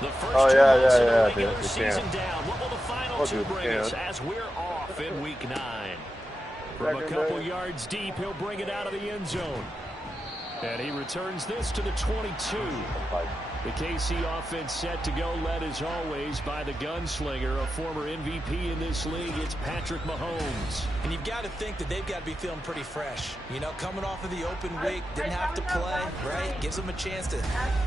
The first Oh, 2 yeah, months yeah, of the yeah, regular dude. You season can. down. What will the final Oh, two dude, you bring us can. as we're off in Week 9? From a Second couple day. yards deep, he'll bring it out of the end zone. And he returns this to the 22. The KC offense set to go, led as always by the gunslinger, a former MVP in this league. It's Patrick Mahomes. And you've got to think that they've got to be feeling pretty fresh. You know, coming off of the open week, didn't have to play, right? Gives them a chance to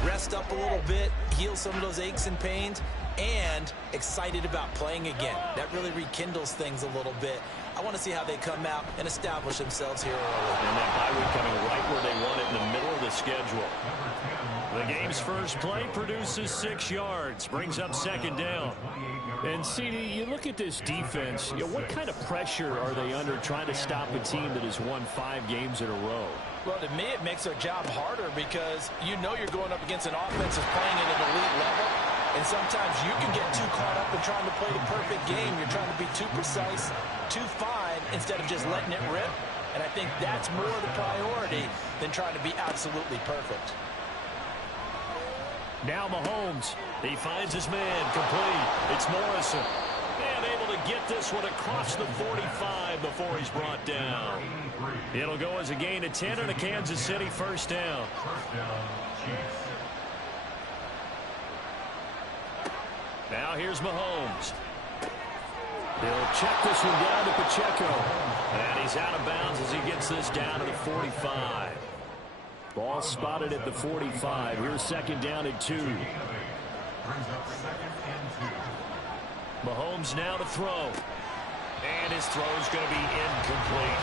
rest up a little bit, heal some of those aches and pains, and excited about playing again. That really rekindles things a little bit. I want to see how they come out and establish themselves here early. And that bye week coming right where they want it, in the middle of the schedule. The game's first play produces 6 yards, brings up second down. And, CD, you look at this defense, you know, what kind of pressure are they under trying to stop a team that has won 5 games in a row? Well, to me, it makes their job harder because you know you're going up against an offense that's playing at an elite level. And sometimes you can get too caught up in trying to play the perfect game. You're trying to be too precise, too fine, instead of just letting it rip. And I think that's more the priority than trying to be absolutely perfect. Now Mahomes, he finds his man, complete. It's Morrison. And able to get this one across the 45 before he's brought down. It'll go as a gain of 10 and a Kansas City first down. Now here's Mahomes. He'll check this one down to Pacheco. And he's out of bounds as he gets this down to the 45. Ball spotted at the 45. Here's second down and 2. Mahomes now to throw. And his throw's going to be incomplete.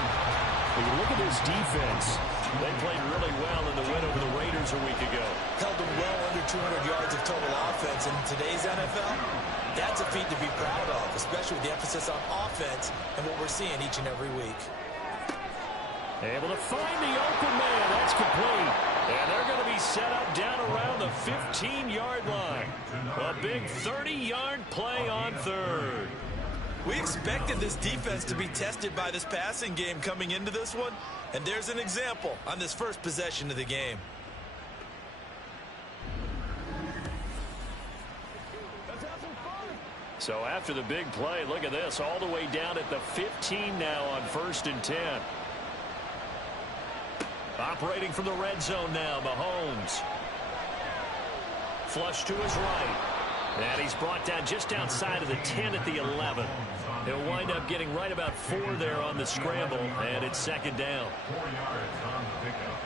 When you look at this defense, they played really well in the win over the Raiders a week ago. Held them well under 200 yards of total offense. In today's NFL, that's a feat to be proud of, especially with the emphasis on offense and what we're seeing each and every week. Able to find the open man. That's complete. And they're going to be set up down around the 15-yard line. A big 30-yard play on third. We expected this defense to be tested by this passing game coming into this one. And there's an example on this first possession of the game. So after the big play, look at this. All the way down at the 15 now on 1st and 10. Operating from the red zone now, Mahomes. Flush to his right. And he's brought down just outside of the 10 at the 11. He'll wind up getting right about 4 there on the scramble, and it's second down. 4 yards on the pickup.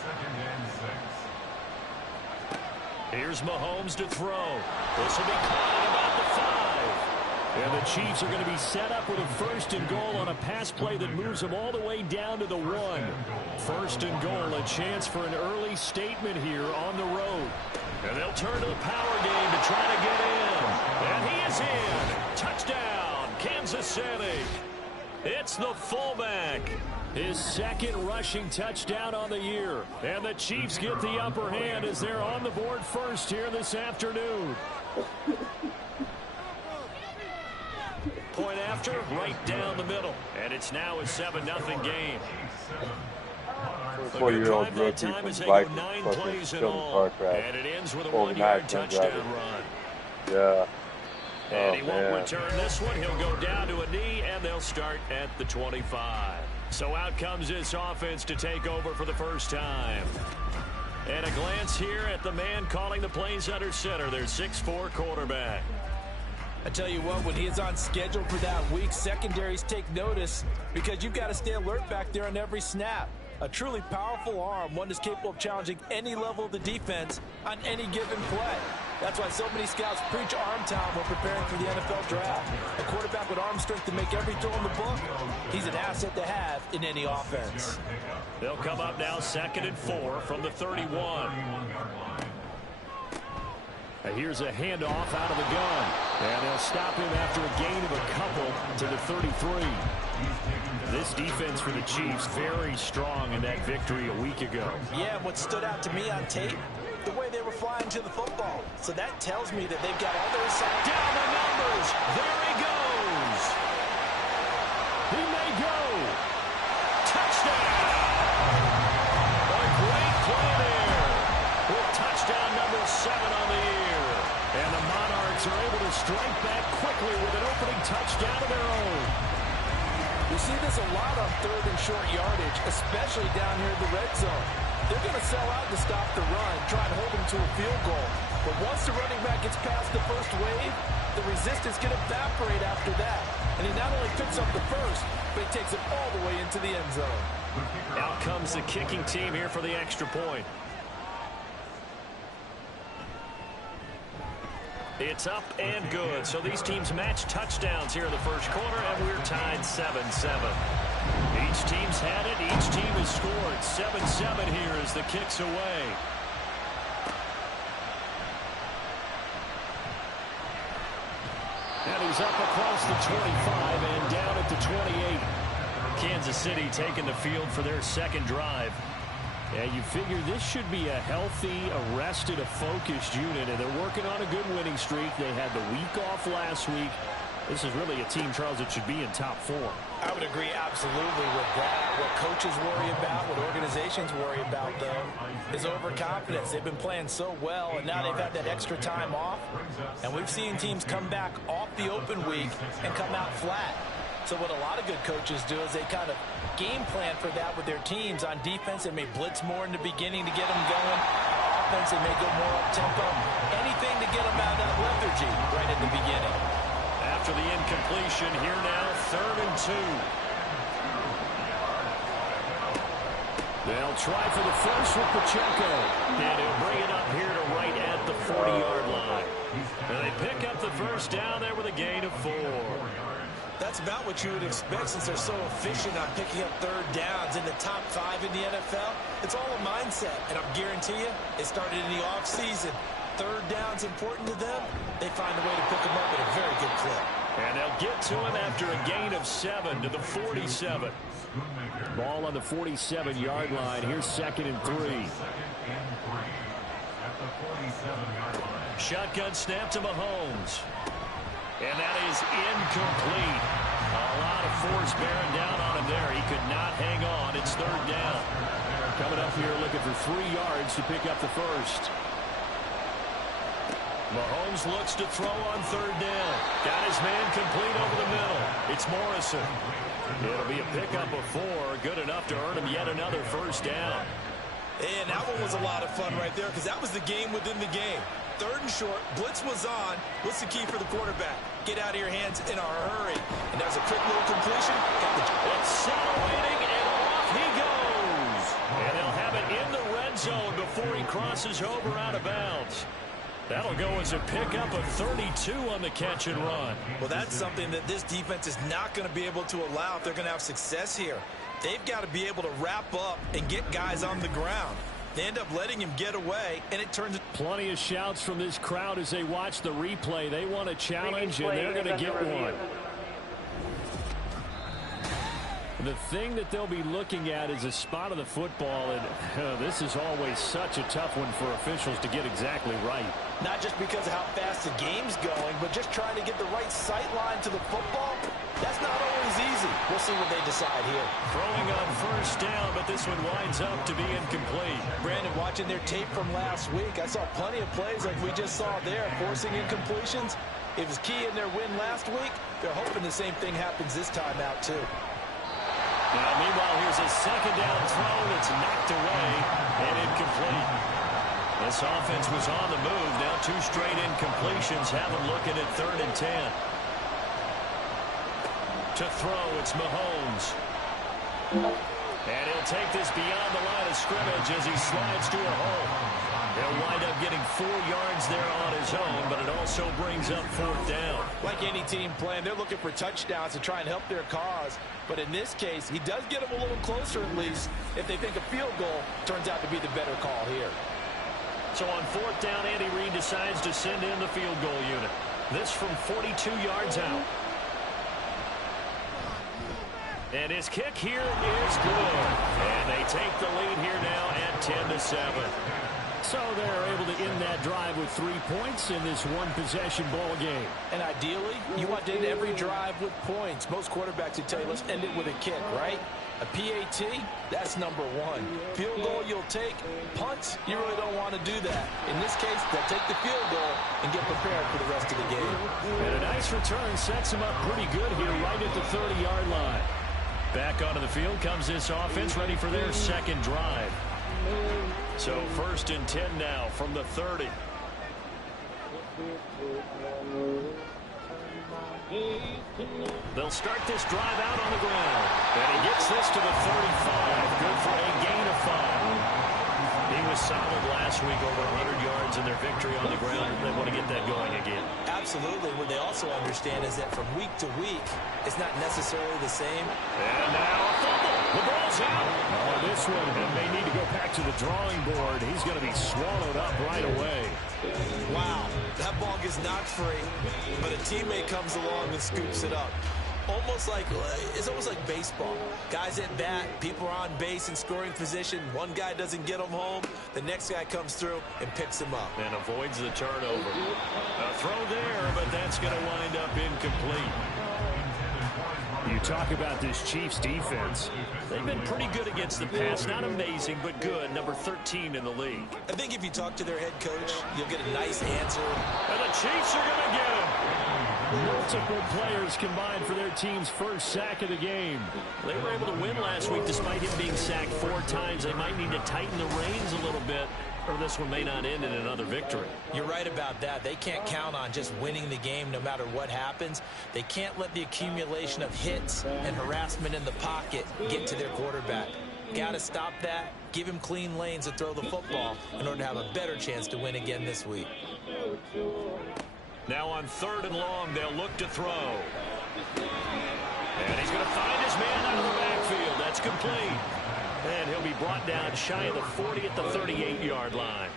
Second and 6. Here's Mahomes to throw. This will be caught at about the 5. And the Chiefs are going to be set up with a 1st and goal on a pass play that moves them all the way down to the 1. 1st and goal, a chance for an early statement here on the road. And they'll turn to the power game to try to get in. And he is in. Touchdown, Kansas City. It's the fullback. His 2nd rushing touchdown on the year. And the Chiefs get the upper hand as they're on the board first here this afternoon. Point after, right down the middle. And it's now a 7-0 game. A good drive that time as they go 9 plays in all. And it ends with a 1-yard touchdown run. Yeah. And he won't return this one. He'll go down to a knee, and they'll start at the 25. So out comes this offense to take over for the first time. And a glance here at the man calling the plays under center, their 6'4" quarterback. I tell you what, when he is on schedule for that week, secondaries take notice because you've got to stay alert back there on every snap. A truly powerful arm, one that's capable of challenging any level of the defense on any given play. That's why so many scouts preach arm talent when preparing for the NFL draft. A quarterback with arm strength to make every throw in the book, he's an asset to have in any offense. They'll come up now 2nd and 4 from the 31. Here's a handoff out of the gun. And they'll stop him after a gain of a couple to the 33. This defense for the Chiefs very strong in that victory a week ago. Yeah, what stood out to me on tape, the way they were flying to the football. So that tells me that they've got others. Down the numbers. There he goes. He may go. Touchdown. A great play there. With touchdown number 7 on the year. Chiefs are able to strike back quickly with an opening touchdown of their own. We see this a lot on third and short yardage, especially down here in the red zone. They're going to sell out to stop the run, try and hold them to a field goal. But once the running back gets past the first wave, the resistance can evaporate after that. And he not only picks up the first, but he takes it all the way into the end zone. Out comes the kicking team here for the extra point. It's up and good. So these teams match touchdowns here in the first quarter, and we're tied 7-7. Each team's had it. Each team has scored. 7-7 here as the kick's away. And he's up across the 25 and down at the 28. Kansas City taking the field for their second drive. Yeah, you figure this should be a healthy, arrested, a focused unit, and they're working on a good winning streak. They had the week off last week. This is really a team, Charles, that should be in top 4. I would agree absolutely with that. What coaches worry about, what organizations worry about, though, is overconfidence. They've been playing so well, and now they've had that extra time off. And we've seen teams come back off the open week and come out flat. So what a lot of good coaches do is they kind of game plan for that with their teams. On defense, they may blitz more in the beginning to get them going. On offense, they may go more up-tempo. Anything to get them out of that lethargy right at the beginning. After the incompletion, here now, 3rd and 2. They'll try for the first with Pacheco. And he'll bring it up here to right at the 40-yard line. And they pick up the first down there with a gain of 4. That's about what you would expect since they're so efficient on picking up third downs in the top 5 in the NFL. It's all a mindset, and I guarantee you, it started in the offseason. Third down's important to them. They find a way to pick them up at a very good clip. And they'll get to him after a gain of 7 to the 47. Ball on the 47-yard line. Here's 2nd and 3. Shotgun snap to Mahomes. And that is incomplete. A lot of force bearing down on him there. He could not hang on. It's 3rd down. Coming up here looking for 3 yards to pick up the first. Mahomes looks to throw on 3rd down. Got his man complete over the middle. It's Morrison. It'll be a pickup of 4. Good enough to earn him yet another first down. And that one was a lot of fun right there because that was the game within the game. 3rd and short, blitz was on. What's the key for the quarterback? Get out of your hands in a hurry. And there's a quick little completion. Accelerating, and off he goes. And they'll have it in the red zone before he crosses over out of bounds. That'll go as a pickup of 32 on the catch and run. Well, that's something that this defense is not going to be able to allow if they're going to have success here. They've got to be able to wrap up and get guys on the ground. They end up letting him get away, and it turns... Plenty of shouts from this crowd as they watch the replay. They want a challenge, and they're going to get one. The thing that they'll be looking at is a spot of the football, and this is always such a tough one for officials to get exactly right. Not just because of how fast the game's going, but just trying to get the right sight line to the football. That's not always easy. We'll see what they decide here. Throwing on first down, but this one winds up to be incomplete. Brandon, watching their tape from last week, I saw plenty of plays like we just saw there, forcing incompletions. It was key in their win last week. They're hoping the same thing happens this time out, too. Now, meanwhile, here's a 2nd down throw that's knocked away and incomplete. This offense was on the move. Now 2 straight incompletions. Have them looking at 3rd and 10. To throw, it's Mahomes. And he'll take this beyond the line of scrimmage as he slides to a hole. He'll wind up getting 4 yards there on his own, but it also brings up 4th down. Like any team playing, they're looking for touchdowns to try and help their cause. But in this case, he does get them a little closer at least if they think a field goal turns out to be the better call here. So on 4th down, Andy Reid decides to send in the field goal unit. This from 42 yards out. And his kick here is good. And they take the lead here now at 10-7. So they're able to end that drive with 3 points in this one-possession ball game. And ideally, you want to end every drive with points. Most quarterbacks would tell you, let's end it with a kick, right? A PAT, that's number one. Field goal you'll take. Punts, you really don't want to do that. In this case, they'll take the field goal and get prepared for the rest of the game. And a nice return sets them up pretty good here right at the 30-yard line. Back onto the field comes this offense, ready for their second drive. So 1st and 10 now from the 30. They'll start this drive out on the ground. And he gets this to the 35. Good for a gain of 5. He was solid last week, over 100 yards in their victory on the ground. They want to get that going again. Absolutely. What they also understand is that from week to week, it's not necessarily the same. And now a fumble. The ball's out. Oh, this one may need to go back to the drawing board. He's going to be swallowed up right away. Wow. That ball gets knocked free, but a teammate comes along and scoops it up. It's almost like baseball. Guys at bat, people are on base in scoring position. One guy doesn't get them home. The next guy comes through and picks him up. And avoids the turnover. A throw there, but that's going to wind up incomplete. You talk about this Chiefs defense. They've been pretty good against the pass. Not amazing, but good. Number 13 in the league. I think if you talk to their head coach, you'll get a nice answer. And the Chiefs are going to get him. Multiple players combined for their team's first sack of the game. They were able to win last week despite him being sacked 4 times. They might need to tighten the reins a little bit, or this one may not end in another victory. You're right about that. They can't count on just winning the game no matter what happens. They can't let the accumulation of hits and harassment in the pocket get to their quarterback. Got to stop that, give him clean lanes to throw the football in order to have a better chance to win again this week. Now on 3rd and long, they'll look to throw. And he's going to find his man out of the backfield. That's complete. And he'll be brought down shy of the 40 at the 38-yard line.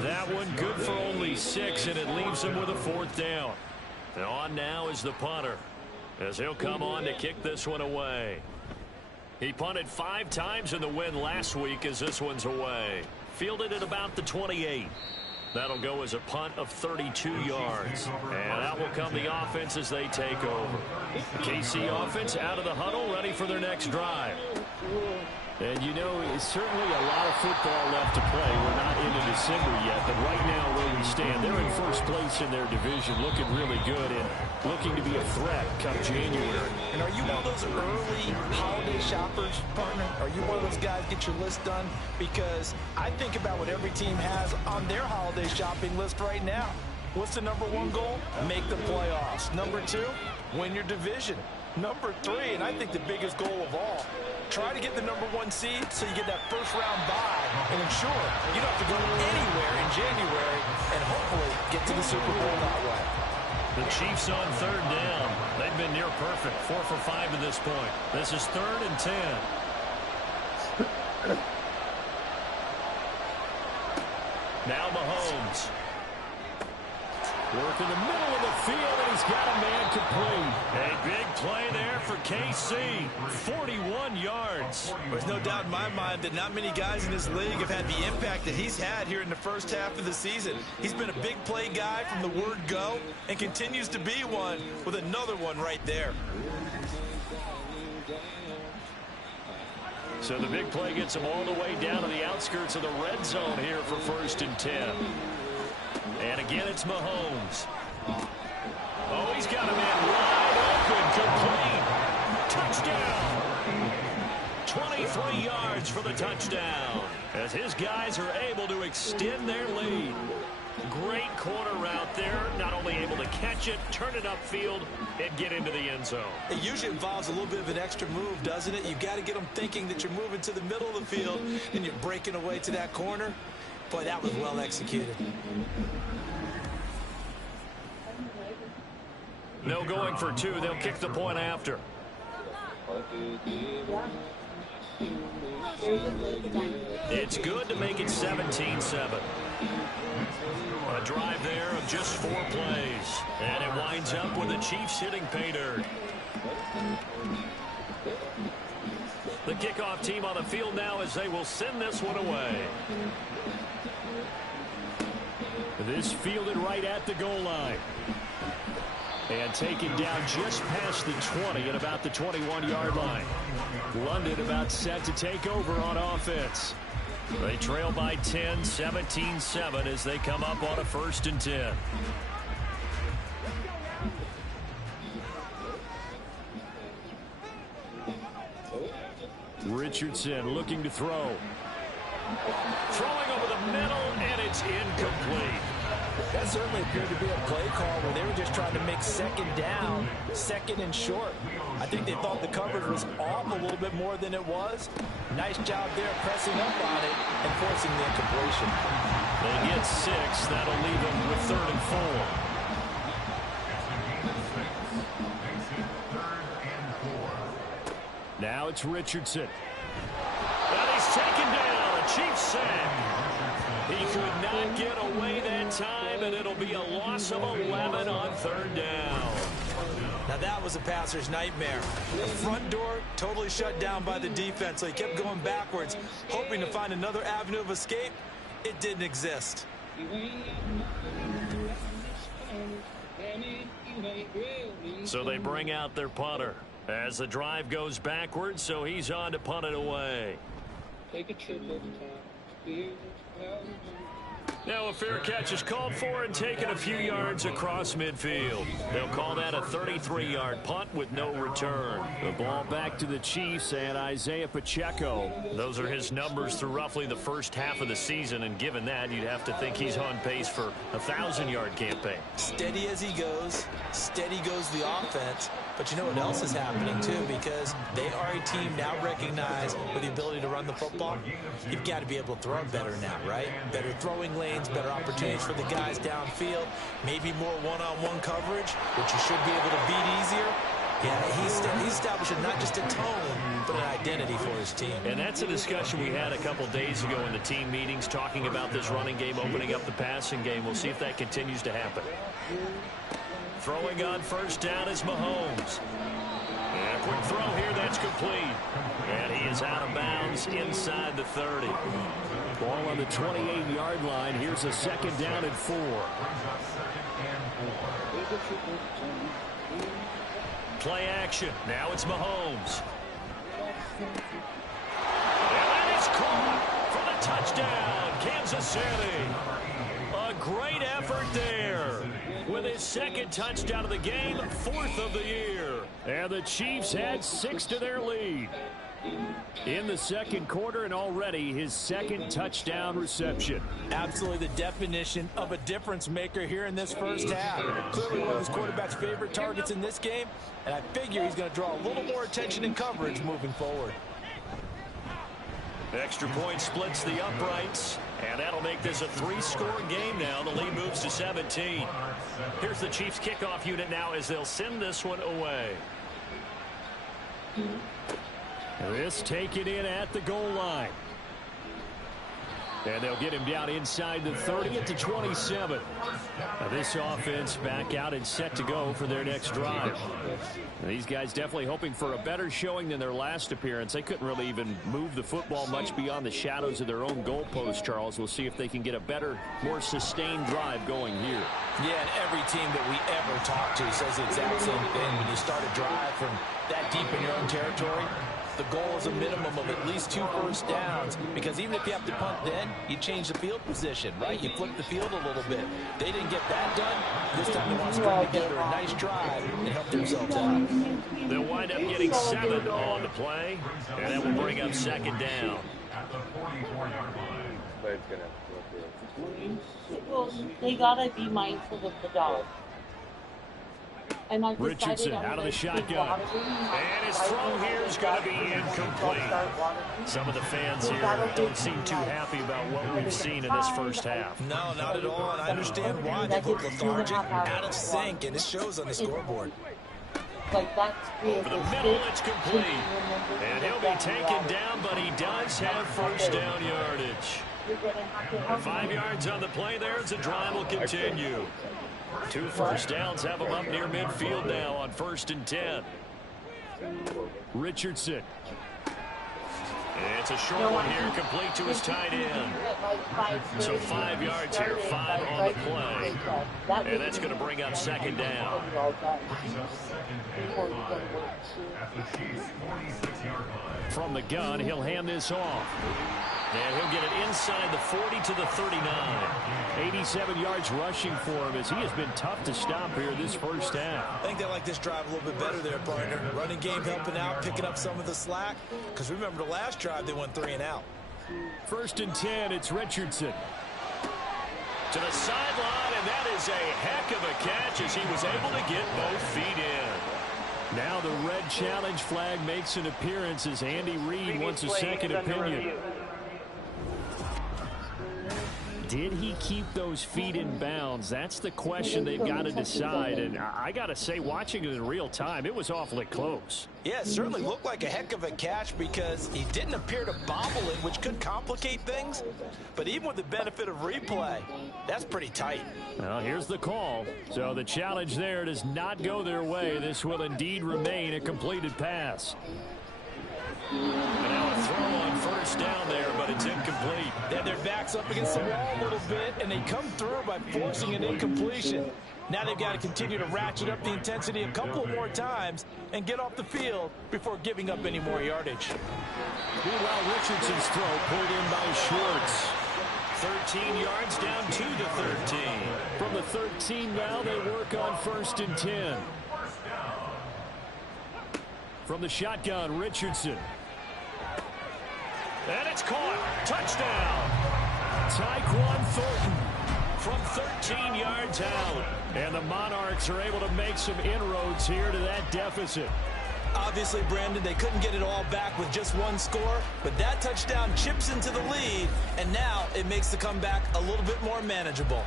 That one good for only 6, and it leaves him with a 4th down. And on now is the punter, as he'll come on to kick this one away. He punted 5 times in the win last week as this one's away. Fielded at about the 28. That'll go as a punt of 32 yards. And out will come the offense as they take over. KC offense out of the huddle, ready for their next drive. And, you know, it's certainly a lot of football left to play. We're not into December yet, but right now where we stand, they're in first place in their division, looking really good and looking to be a threat come January. And are you one of those early holiday shoppers, partner? Are you one of those guys get your list done? Because I think about what every team has on their holiday shopping list right now. What's the number 1 goal? Make the playoffs. Number 2, win your division. Number 3, and I think the biggest goal of all, try to get the number 1 seed so you get that first-round bye and ensure you don't have to go anywhere in January and hopefully get to the Super Bowl that way. The Chiefs on 3rd down. They've been near perfect, 4 for 5 to this point. This is 3rd and 10. Now Mahomes. Work in the middle of the field, and he's got a man complete. A big play there for KC. 41 yards. There's no doubt in my mind that not many guys in this league have had the impact that he's had here in the first half of the season. He's been a big play guy from the word go and continues to be one with another one right there. So the big play gets him all the way down to the outskirts of the red zone here for 1st and 10. And again, it's Mahomes. Oh, he's got a man wide open, complete. Touchdown. 23 yards for the touchdown, as his guys are able to extend their lead. Great corner route there, not only able to catch it, turn it upfield, and get into the end zone. It usually involves a little bit of an extra move, doesn't it? You've got to get them thinking that you're moving to the middle of the field and you're breaking away to that corner. Boy, that was well executed. No going for 2. They'll kick the point after. It's good to make it 17-7. A drive there of just 4 plays. And it winds up with the Chiefs hitting pay dirt. The kickoff team on the field now as they will send this one away. This fielded right at the goal line. And taken down just past the 20 at about the 21-yard line. London about set to take over on offense. They trail by 10, 17-7 as they come up on a 1st and 10. Richardson looking to throw. Throwing over the middle, and it's incomplete. That certainly appeared to be a play call where they were just trying to make 2nd down, 2nd and short. I think they thought the coverage was off a little bit more than it was. Nice job there pressing up on it and forcing the incompletion. They get 6. That'll leave them with 3rd and 4. Now it's Richardson. And he's taken down. A Chiefs sack. He could not get away that time, and it'll be a loss of 11 on 3rd down. Now that was a passer's nightmare. The front door totally shut down by the defense, so he kept going backwards, hoping to find another avenue of escape. It didn't exist. So they bring out their punter as the drive goes backwards, so he's on to punt it away. Take a trip over time. Now a fair catch is called for and taken a few yards across midfield. They'll call that a 33-yard punt with no return. The ball back to the Chiefs and Isaiah Pacheco. Those are his numbers through roughly the first half of the season, and given that, you'd have to think he's on pace for a 1,000-yard campaign. Steady as he goes, steady goes the offense. But you know what else is happening, too, because they are a team now recognized with the ability to run the football. You've got to be able to throw it better now, right? Better throwing lanes, better opportunities for the guys downfield, maybe more one-on-one coverage, which you should be able to beat easier. Yeah, he's establishing not just a tone, but an identity for his team. And that's a discussion we had a couple days ago in the team meetings, talking about this running game opening up the passing game. We'll see if that continues to happen. Throwing on 1st down is Mahomes. And a quick throw here, that's complete. And he is out of bounds inside the 30. Ball on the 28-yard line. Here's a 2nd down and 4. Play action. Now it's Mahomes. And that is caught for the touchdown, Kansas City. A great effort there. With his 2nd touchdown of the game, 4th of the year. And the Chiefs had 6 to their lead in the 2nd quarter, and already his 2nd touchdown reception. Absolutely the definition of a difference maker here in this first half. Clearly one of his quarterback's favorite targets in this game, and I figure he's going to draw a little more attention and coverage moving forward. Extra point splits the uprights, and that'll make this a 3-score game now. The lead moves to 17. Here's the Chiefs kickoff unit now as they'll send this one away. This taken in at the goal line. And they'll get him down inside the 30 at the 27. Now this offense back out and set to go for their next drive. And these guys definitely hoping for a better showing than their last appearance. They couldn't really even move the football much beyond the shadows of their own goalpost, Charles. We'll see if they can get a better, more sustained drive going here. Yeah, and every team that we ever talk to says the exact same thing. When you start a drive from that deep in your own territory, the goal is a minimum of at least 2 first downs, because even if you have to punt then, you change the field position, right? You flip the field a little bit. They didn't get that done. This time they want to string together a nice drive and help themselves out. They'll wind up getting 7 on the play, and that will bring up 2nd down. Well, they gotta be mindful of the dog. And Richardson out of the shotgun. And his throw here is going to be incomplete. Some of the fans here don't seem too happy about what we've seen in this first half. No, not at all. And I understand why. They look lethargic, out of sync, and it shows on the scoreboard. Over the middle, it's complete. And he'll be taken down, but he does have first down yardage. 5 yards on the play there as the drive will continue. 2 first downs have him up near midfield now on 1st and 10. Richardson. It's a short one here, complete to his tight end. So 5 yards here, 5 on the play. And that's going to bring up second down. From the gun, he'll hand this off. And he'll get it inside the 40 to the 39. 87 yards rushing for him as he has been tough to stop here this first half. I think they like this drive a little bit better there, partner. Running game helping out, picking up some of the slack. Because remember the last drive, they went 3 and out. 1st and 10, it's Richardson. To the sideline, and that is a heck of a catch as he was able to get both feet in. Now the red challenge flag makes an appearance as Andy Reid wants a second opinion. Did he keep those feet in bounds? That's the question they've got to decide. And I got to say, watching it in real time, it was awfully close. Yeah, it certainly looked like a heck of a catch because he didn't appear to bobble it, which could complicate things. But even with the benefit of replay, that's pretty tight. Well, here's the call. So the challenge there does not go their way. This will indeed remain a completed pass. And now a throw on first down there, but it's incomplete. Then their back's up against the wall a little bit, and they come through by forcing an incompletion. Now they've got to continue to ratchet up the intensity a couple more times and get off the field before giving up any more yardage. Meanwhile, Richardson's throw pulled in by Schwartz. 13 yards down 2 to 13. From the 13 now, they work on 1st and 10. From the shotgun, Richardson. And it's caught. Touchdown. Tyquan Thornton from 13 yards out. And the Monarchs are able to make some inroads here to that deficit. Obviously, Brandon, they couldn't get it all back with just one score, but that touchdown chips into the lead, and now it makes the comeback a little bit more manageable.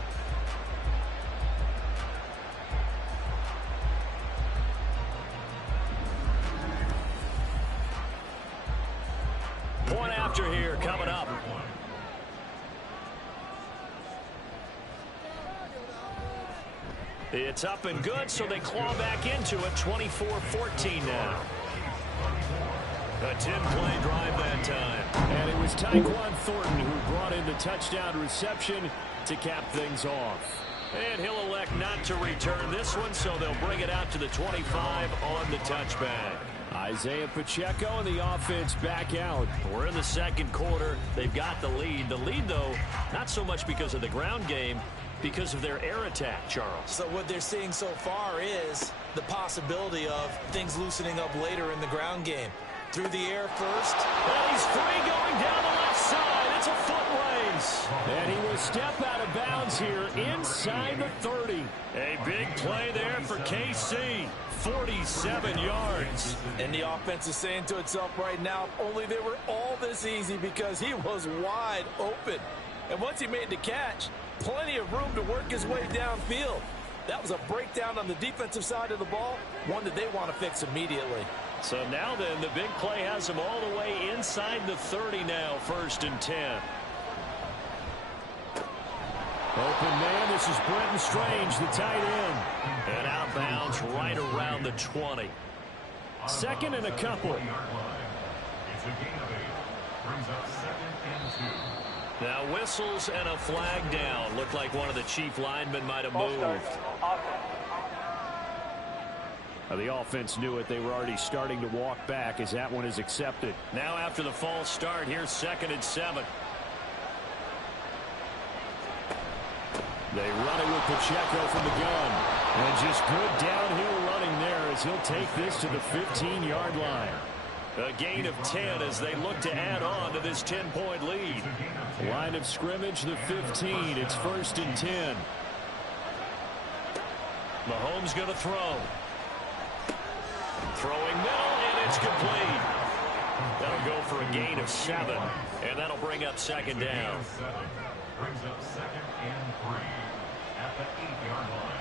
Point after here coming up. It's up and good, so they claw back into it. 24-14 now. A 10-play drive that time. And it was Tyquan Thornton who brought in the touchdown reception to cap things off. And he'll elect not to return this one, so they'll bring it out to the 25 on the touchback. Isaiah Pacheco and the offense back out. We're in the second quarter. They've got the lead. The lead, though, not so much because of the ground game, because of their air attack, Charles. So what they're seeing so far is the possibility of things loosening up later in the ground game. Through the air first. And he's free going down the left side. It's a foot race. And he will step out of bounds here inside the 30. A big play there for KC. 47 yards. And the offense is saying to itself right now, if only they were all this easy, because he was wide open. And once he made the catch, plenty of room to work his way downfield. That was a breakdown on the defensive side of the ball, one that they want to fix immediately. So now then, the big play has him all the way inside the 30 now, 1st and 10. Open man, this is Brenton Strange, the tight end. And out of bounds right around the 20. 2nd and a couple. It's a gain of 8. Brings up 2nd and 2. Now whistles and a flag down. Looked like one of the chief linemen might have moved. The offense knew it. They were already starting to walk back as that one is accepted. Now after the false start, here's 2nd and 7. They run it with Pacheco from the gun. And just good downhill running there as he'll take this to the 15-yard line. A gain of 10 as they look to add on to this 10-point lead. Line of scrimmage, the 15. It's 1st and 10. Mahomes going to throw. Throwing middle, and it's complete. That'll go for a gain of 7, and that'll bring up 2nd down. Brings up 2nd and 3 at the 8-yard line.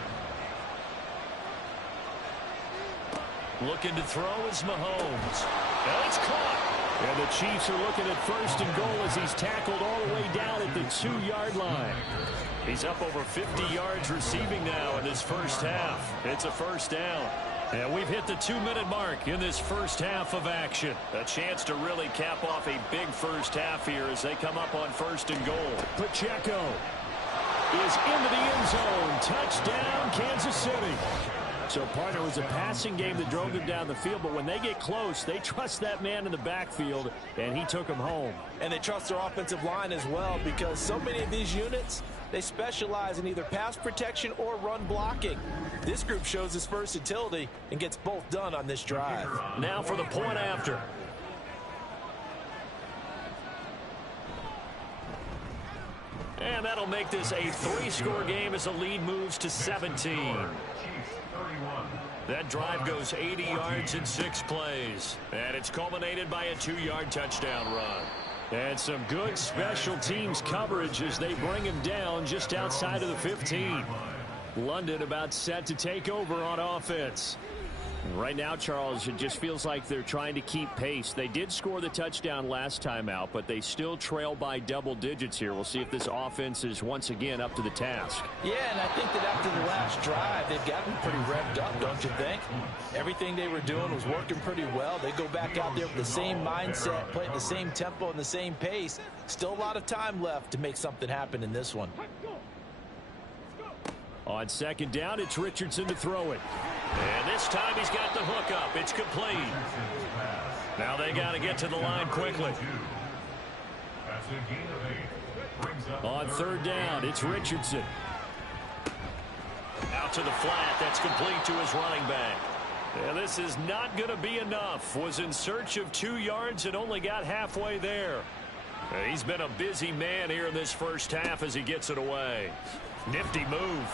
Looking to throw is Mahomes. And it's caught. And the Chiefs are looking at 1st and goal as he's tackled all the way down at the 2-yard line. He's up over 50 yards receiving now in this first half. It's a 1st down. And we've hit the 2-minute mark in this first half of action. A chance to really cap off a big first half here as they come up on 1st and goal. Pacheco is into the end zone. Touchdown, Kansas City. So, partner, it was a passing game that drove them down the field, but when they get close, they trust that man in the backfield, and he took them home. And they trust their offensive line as well, because so many of these units, they specialize in either pass protection or run blocking. This group shows its versatility and gets both done on this drive. Now for the point after. And that'll make this a 3-score game as the lead moves to 17. That drive goes 80 yards in 6 plays. And it's culminated by a 2-yard touchdown run. And some good special teams coverage as they bring him down just outside of the 15. London about set to take over on offense. Right now, Charles, it just feels like they're trying to keep pace. They did score the touchdown last time out, but they still trail by double digits here. We'll see if this offense is once again up to the task. Yeah, and I think that after the last drive, they've gotten pretty revved up, don't you think? Everything they were doing was working pretty well. They go back out there with the same mindset, play at the same tempo and the same pace. Still a lot of time left to make something happen in this one. On 2nd down, it's Richardson to throw it. And this time he's got the hook up. It's complete. Now they got to get to the line quickly. On 3rd down, it's Richardson. Out to the flat. That's complete to his running back. And this is not going to be enough. Was in search of 2 yards and only got halfway there. He's been a busy man here in this first half as he gets it away. Nifty move.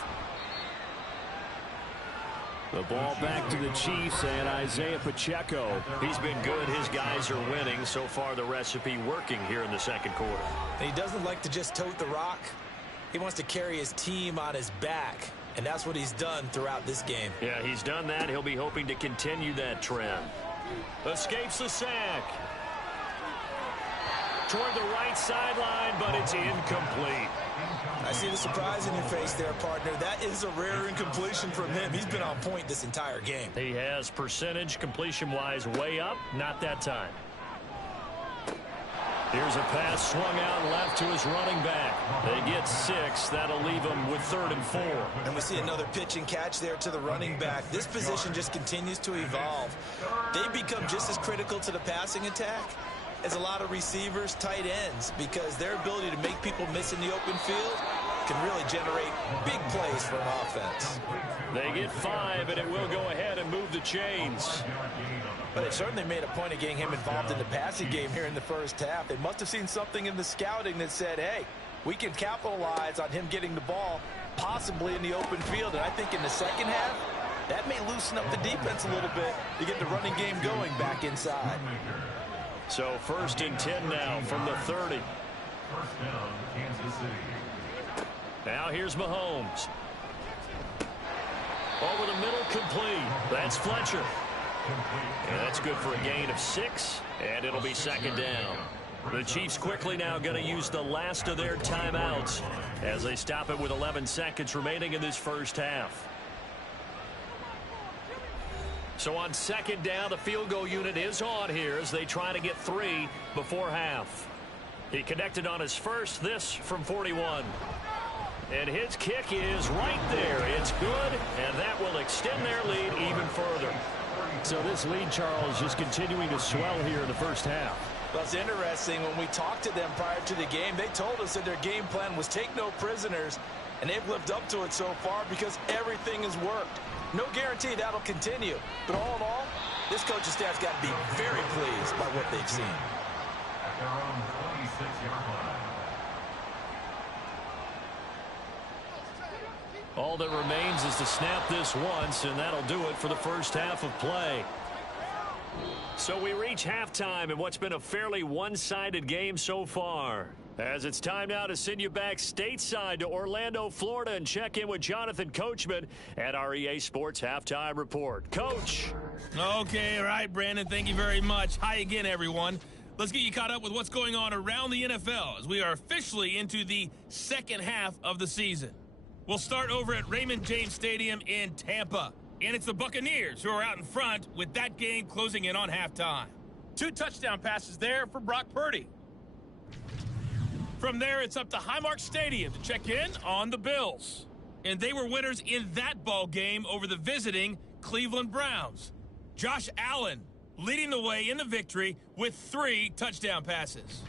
The ball back to the Chiefs and Isaiah Pacheco. He's been good. His guys are winning. So far, the recipe working here in the 2nd quarter. He doesn't like to just tote the rock. He wants to carry his team on his back, and that's what he's done throughout this game. Yeah, he's done that. He'll be hoping to continue that trend. Escapes the sack. Toward the right sideline, but it's incomplete. I see the surprise in your face there, partner. That is a rare incompletion from him. He's been on point this entire game. He has percentage completion-wise way up. Not that time. Here's a pass swung out left to his running back. They get 6. That'll leave them with 3rd and 4. And we see another pitch and catch there to the running back. This position just continues to evolve. They become just as critical to the passing attack as a lot of receivers, tight ends, because their ability to make people miss in the open field can really generate big plays for an offense. They get 5, and it will go ahead and move the chains. But they certainly made a point of getting him involved in the passing game here in the first half. They must have seen something in the scouting that said, hey, we can capitalize on him getting the ball, possibly in the open field. And I think in the second half, that may loosen up the defense a little bit to get the running game going back inside. So 1st and 10 now from the 30. 1st down, Kansas City. Now here's Mahomes. Over the middle, complete. That's Fletcher. And that's good for a gain of 6, and it'll be 2nd down. The Chiefs quickly now going to use the last of their timeouts as they stop it with 11 seconds remaining in this first half. So on 2nd down, the field goal unit is on here as they try to get 3 before half. He connected on his first, this from 41. And his kick is right there. It's good, and that will extend their lead even further. So this lead, Charles, just continuing to swell here in the first half. Well, it's interesting. When we talked to them prior to the game, they told us that their game plan was take no prisoners, and they've lived up to it so far because everything has worked. No guarantee that'll continue. But all in all, this coaching staff's got to be very pleased by what they've seen. At their own 26-yard line. All that remains is to snap this once, and that'll do it for the first half of play. So we reach halftime in what's been a fairly one-sided game so far. As it's time now to send you back stateside to Orlando, Florida, and check in with Jonathan Coachman at our EA Sports Halftime Report. Coach. Okay, all right, Brandon, thank you very much. Hi again, everyone. Let's get you caught up with what's going on around the NFL as we are officially into the second half of the season. We'll start over at Raymond James Stadium in Tampa. And it's the Buccaneers who are out in front with that game closing in on halftime. 2 touchdown passes there for Brock Purdy. From there, it's up to Highmark Stadium to check in on the Bills. And they were winners in that ball game over the visiting Cleveland Browns. Josh Allen leading the way in the victory with 3 touchdown passes.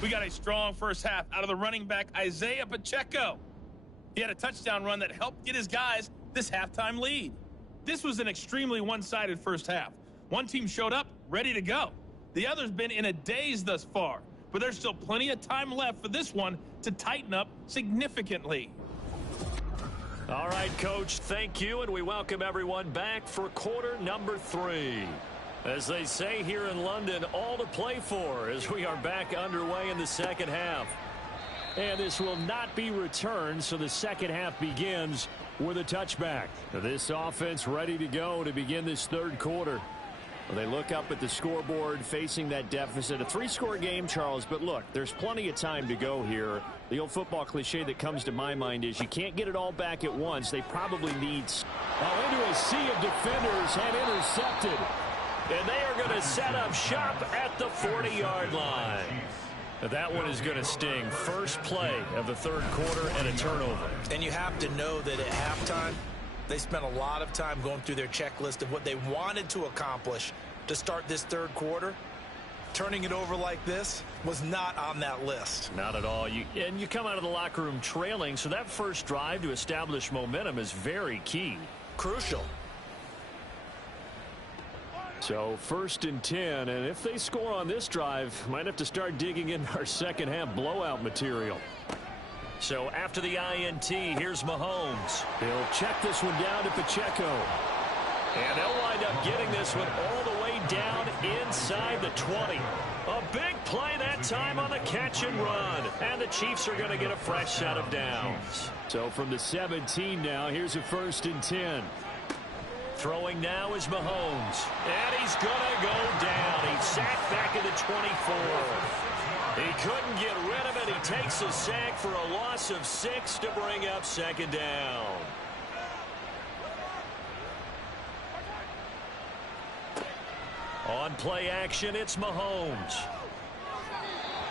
We got a strong first half out of the running back Isaiah Pacheco. He had a touchdown run that helped get his guys this halftime lead. This was an extremely one-sided first half. One team showed up ready to go. The other's been in a daze thus far, but there's still plenty of time left for this one to tighten up significantly. All right, Coach, thank you, and we welcome everyone back for quarter number 3. As they say here in London, all to play for as we are back underway in the second half. And this will not be returned, so the second half begins with a touchback. This offense ready to go to begin this third quarter. Well, they look up at the scoreboard facing that deficit. A 3-score game, Charles, but look, there's plenty of time to go here. The old football cliche that comes to my mind is you can't get it all back at once. They probably need into a sea of defenders and intercepted. And they are going to set up shop at the 40-yard line. That one is going to sting. First play of the third quarter and a turnover. And you have to know that at halftime, they spent a lot of time going through their checklist of what they wanted to accomplish to start this third quarter. Turning it over like this was not on that list. Not at all. You come out of the locker room trailing, so that first drive to establish momentum is very key. Crucial. So 1st and 10, and if they score on this drive, might have to start digging in our second half blowout material. So after the INT, here's Mahomes. He'll check this one down to Pacheco. And they'll wind up getting this one all the way down inside the 20. A big play that time on the catch and run. And the Chiefs are going to get a fresh set of downs. So from the 17 now, here's a 1st and 10. Throwing now is Mahomes. And he's going to go down. He's sacked back at the 24. He couldn't get rid of it. He takes a sack for a loss of 6 to bring up second down. On play action, it's Mahomes.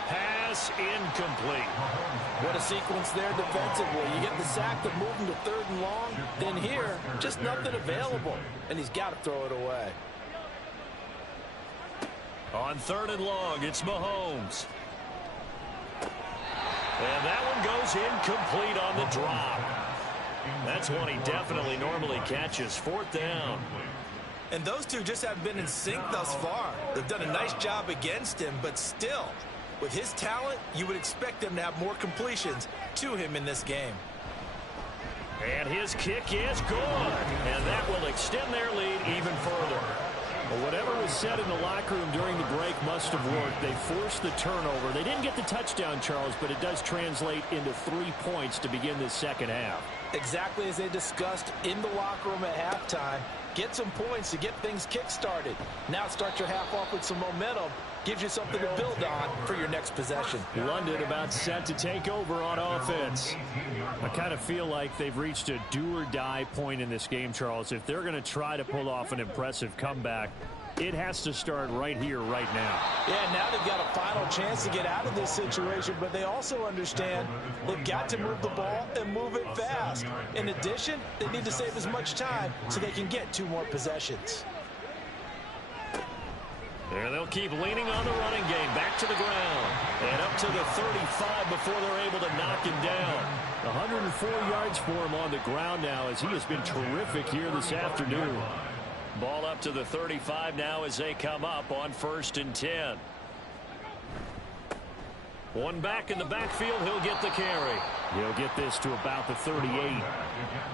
Pass incomplete. What a sequence there defensively. You get the sack that moved him to 3rd and long. Then here, just nothing available. And he's got to throw it away. On 3rd and long, it's Mahomes. And that one goes incomplete on the drop. That's one he definitely normally catches. 4th down. And those two just haven't been in sync thus far. They've done a nice job against him, but still, with his talent, you would expect them to have more completions to him in this game. And his kick is good. And that will extend their lead even further. Well, whatever was said in the locker room during the break must have worked. They forced the turnover. They didn't get the touchdown, Charles, but it does translate into 3 points to begin this second half. Exactly as they discussed in the locker room at halftime. Get some points to get things kick-started. Now start your half off with some momentum. Gives you something to build on for your next possession. London about set to take over on offense. I kind of feel like they've reached a do-or-die point in this game, Charles. If they're going to try to pull off an impressive comeback, it has to start right here, right now. Yeah, now they've got a final chance to get out of this situation, but they also understand they've got to move the ball and move it fast. In addition, they need to save as much time so they can get 2 more possessions. And they'll keep leaning on the running game. Back to the ground. And up to the 35 before they're able to knock him down. 104 yards for him on the ground now as he has been terrific here this afternoon. Ball up to the 35 now as they come up on 1st and 10. One back in the backfield. He'll get the carry. He'll get this to about the 38.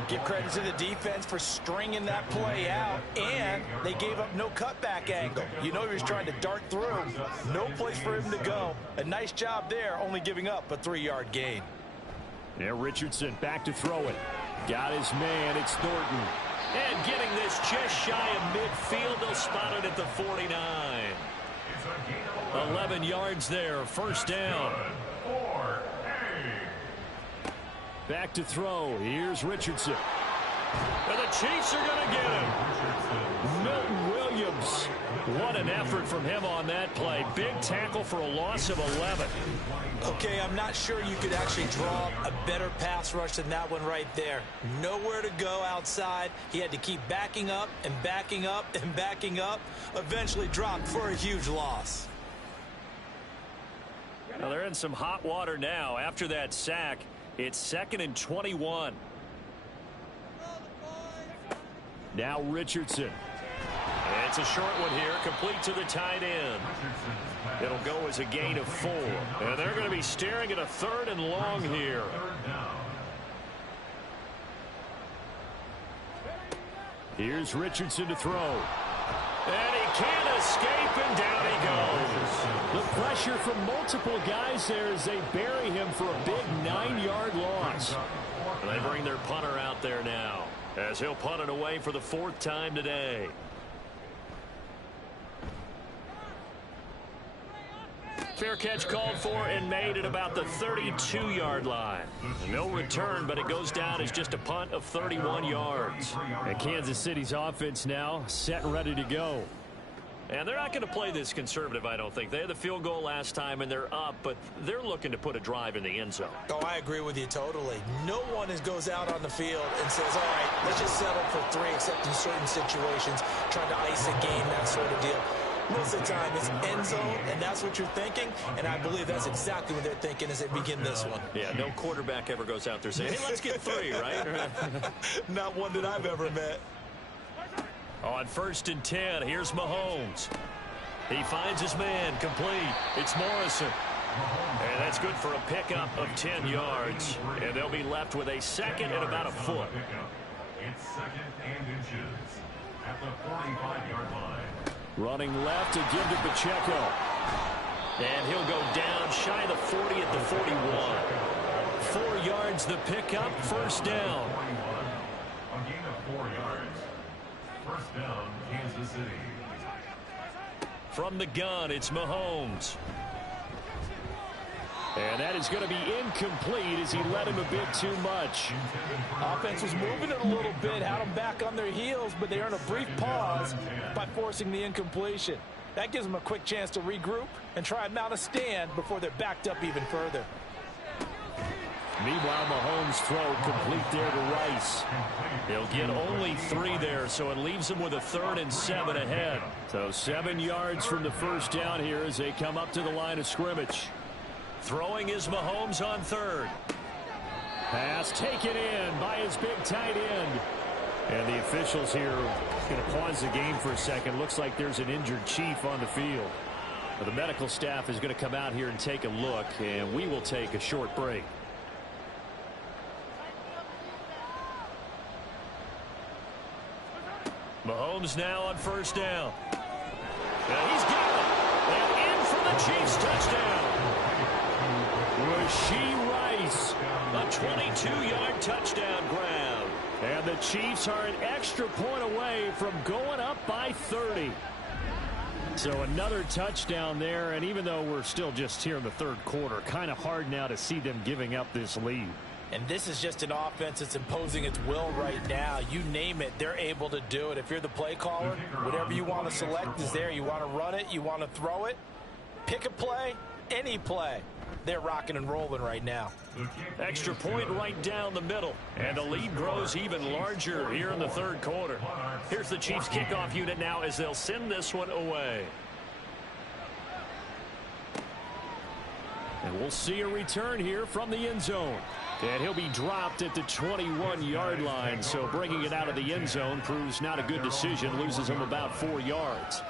Give credit to the defense for stringing that play out, and they gave up no cutback angle. You know he was trying to dart through. No place for him to go. A nice job there, only giving up a 3-yard gain. Yeah, Richardson back to throw it. Got his man. It's Thornton. And getting this just shy of midfield, they'll spot it at the 49. 11 yards there, first down. Back to throw. Here's Richardson. And the Chiefs are going to get him. Milton Williams. What an effort from him on that play. Big tackle for a loss of 11. Okay, I'm not sure you could actually draw a better pass rush than that one right there. Nowhere to go outside. He had to keep backing up and backing up and backing up. Eventually dropped for a huge loss. Well, they're in some hot water now. After that sack, it's 2nd and 21. Now Richardson. It's a short one here, complete to the tight end. It'll go as a gain of 4. And they're going to be staring at a 3rd and long here. Here's Richardson to throw. And he can't escape, and down he goes. The pressure from multiple guys there as they bury him for a big 9-yard loss. And they bring their punter out there now, as he'll punt it away for the 4th time today. Fair catch called for and made at about the 32-yard line. No return, but it goes down as just a punt of 31 yards. And Kansas City's offense now set and ready to go. And they're not going to play this conservative, I don't think. They had the field goal last time, and they're up, but they're looking to put a drive in the end zone. Oh, I agree with you totally. No one goes out on the field and says, all right, let's just settle for 3, except in certain situations, trying to ice a game, that sort of deal. Most of the time, it's end zone, and that's what you're thinking, and I believe that's exactly what they're thinking as they begin this one. Yeah, no quarterback ever goes out there saying, hey, let's get 3, right? Not one that I've ever met. On 1st and 10, here's Mahomes. He finds his man, complete. It's Morrison. And that's good for a pickup of 10 yards. And they'll be left with a 2nd and about a foot. It's 2nd and inches at the 45-yard line. Running left to give to Pacheco. And he'll go down shy of the 40 at the 41. 4 yards the pickup, first down. A gain of 4 yards. First down, Kansas City. From the gun, it's Mahomes. And that is going to be incomplete as he led him a bit too much. Offense was moving it a little bit, had them back on their heels, but they earned a brief pause by forcing the incompletion. That gives them a quick chance to regroup and try and mount a stand before they're backed up even further. Meanwhile, Mahomes' throw complete there to Rice. He'll get only 3 there, so it leaves him with a 3rd and 7 ahead. So 7 yards from the first down here as they come up to the line of scrimmage. Throwing is Mahomes on 3rd. Pass taken in by his big tight end. And the officials here are going to pause the game for a second. Looks like there's an injured Chief on the field. The medical staff is going to come out here and take a look, and we will take a short break. Mahomes now on 1st down. And he's got it. And in for the Chiefs touchdown. Rashee Rice, a 22-yard touchdown grab. And the Chiefs are an extra point away from going up by 30. So another touchdown there, and even though we're still just here in the 3rd quarter, kind of hard now to see them giving up this lead. And this is just an offense that's imposing its will right now. You name it, they're able to do it. If you're the play caller, whatever you want to select is there. You want to run it, you want to throw it, pick a play, any play. They're rocking and rolling right now. Extra point right down the middle. And the lead grows even larger here in the 3rd quarter. Here's the Chiefs kickoff unit now as they'll send this one away. And we'll see a return here from the end zone. And he'll be dropped at the 21-yard line. So bringing it out of the end zone proves not a good decision. Loses him about 4 yards.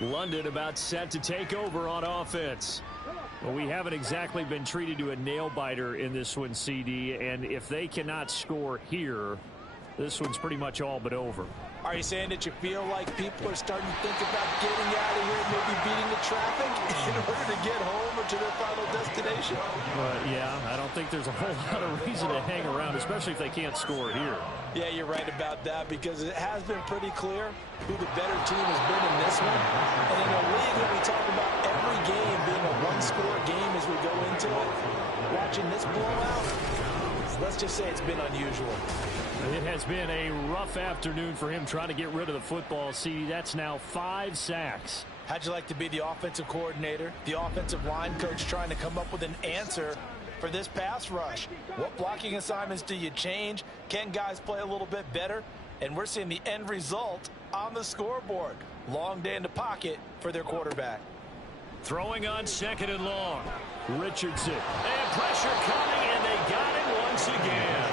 London about set to take over on offense. Well, we haven't exactly been treated to a nail-biter in this one, CD. And if they cannot score here, this one's pretty much all but over. Are you saying that you feel like people are starting to think about getting out of here, maybe beating the traffic in order to get home or to their final destination? Yeah, I don't think there's a whole lot of reason to hang around, especially if they can't score here. Yeah, you're right about that, because it has been pretty clear who the better team has been in this one. And in a league that we talk about every game being a one-score game as we go into it, watching this blowout, let's just say it's been unusual. It has been a rough afternoon for him trying to get rid of the football. See, that's now 5 sacks. How'd you like to be the offensive coordinator, the offensive line coach, trying to come up with an answer for this pass rush? What blocking assignments do you change? Can guys play a little bit better? And we're seeing the end result on the scoreboard. Long day in the pocket for their quarterback. Throwing on 2nd and long. Richardson. And pressure coming, and they got him once again.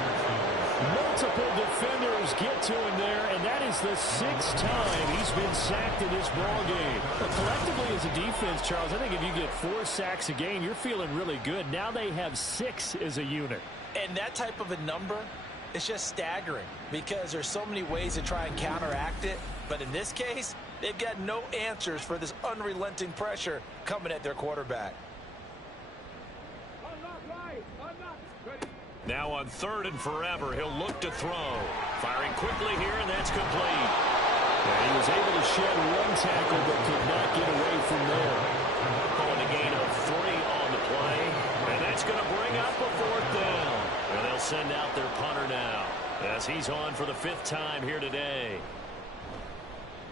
Multiple defenders get to him there, and that is the 6th time he's been sacked in this ball game. But collectively as a defense, Charles, I think if you get 4 sacks a game, you're feeling really good. Now they have 6 as a unit. And that type of a number, it's just staggering, because there's so many ways to try and counteract it. But in this case, they've got no answers for this unrelenting pressure coming at their quarterback. Now on 3rd and forever, he'll look to throw. Firing quickly here, and that's complete. And he was able to shed 1 tackle, but could not get away from there. Calling a gain of 3 on the play. And that's going to bring up a 4th down. And they'll send out their punter now, as he's on for the 5th time here today.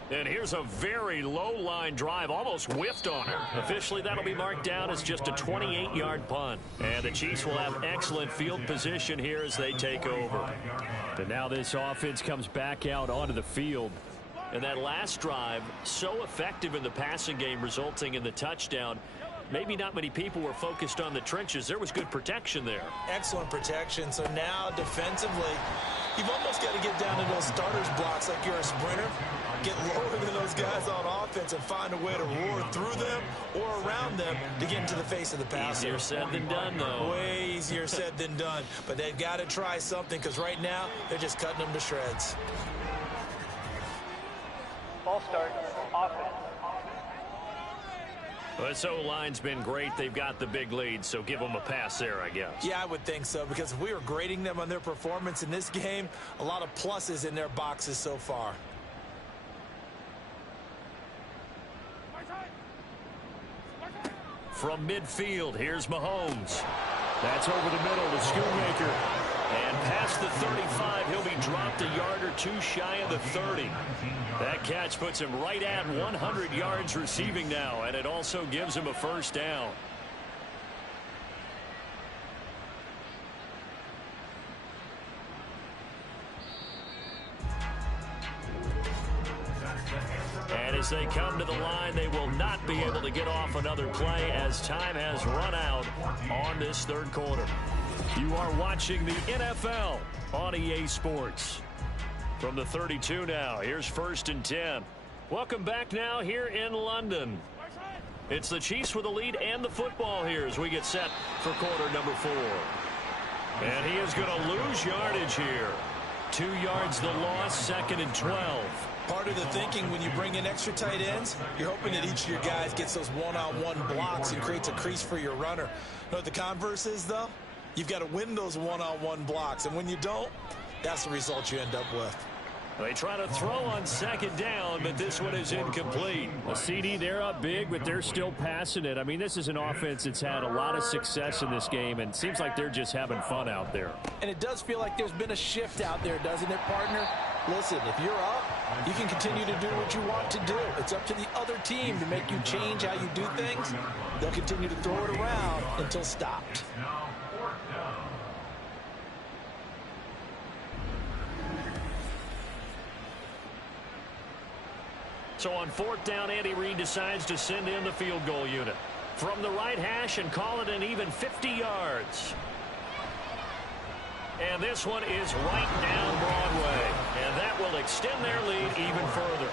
And here's a very low-line drive, almost whiffed on it. Officially, that'll be marked down as just a 28-yard punt. And the Chiefs will have excellent field position here as they take over. And now this offense comes back out onto the field. And that last drive, so effective in the passing game, resulting in the touchdown. Maybe not many people were focused on the trenches. There was good protection there. Excellent protection. So now defensively, you've almost got to get down to those starters blocks like you're a sprinter. Get lower than those guys on offense and find a way to roar through them or around them to get into the face of the passer. Easier said than done, though. Way easier said than done. But they've got to try something, because right now they're just cutting them to shreds. Ball start, offense. Well, this O-line's been great. They've got the big lead, so give them a pass there, I guess. Yeah, I would think so, because if we were grading them on their performance in this game, a lot of pluses in their boxes so far. From midfield, here's Mahomes. That's over the middle to Schoonmaker. And past the 35, he'll be dropped a yard or 2 shy of the 30. That catch puts him right at 100 yards receiving now, and it also gives him a 1st down. And as they come to the line, they will not be able to get off another play as time has run out on this 3rd quarter. You are watching the NFL on EA Sports. From the 32 now, here's 1st and 10. Welcome back now here in London. It's the Chiefs with the lead and the football here as we get set for quarter number 4. And he is going to lose yardage here. 2 yards the loss, 2nd and 12. Part of the thinking when you bring in extra tight ends, you're hoping that each of your guys gets those one-on-one blocks and creates a crease for your runner. You know what the converse is, though? You've got to win those one-on-one blocks, and when you don't, that's the result you end up with. They try to throw on 2nd down, but this one is incomplete. A CD, they're up big, but they're still passing it. I mean, this is an offense that's had a lot of success in this game, and it seems like they're just having fun out there. And it does feel like there's been a shift out there, doesn't it, partner? Listen, if you're up, you can continue to do what you want to do. It's up to the other team to make you change how you do things. They'll continue to throw it around until stopped. Now, 4th down. So on 4th down, Andy Reid decides to send in the field goal unit from the right hash and call it an even 50 yards. And this one is right down Broadway. And that will extend their lead even further.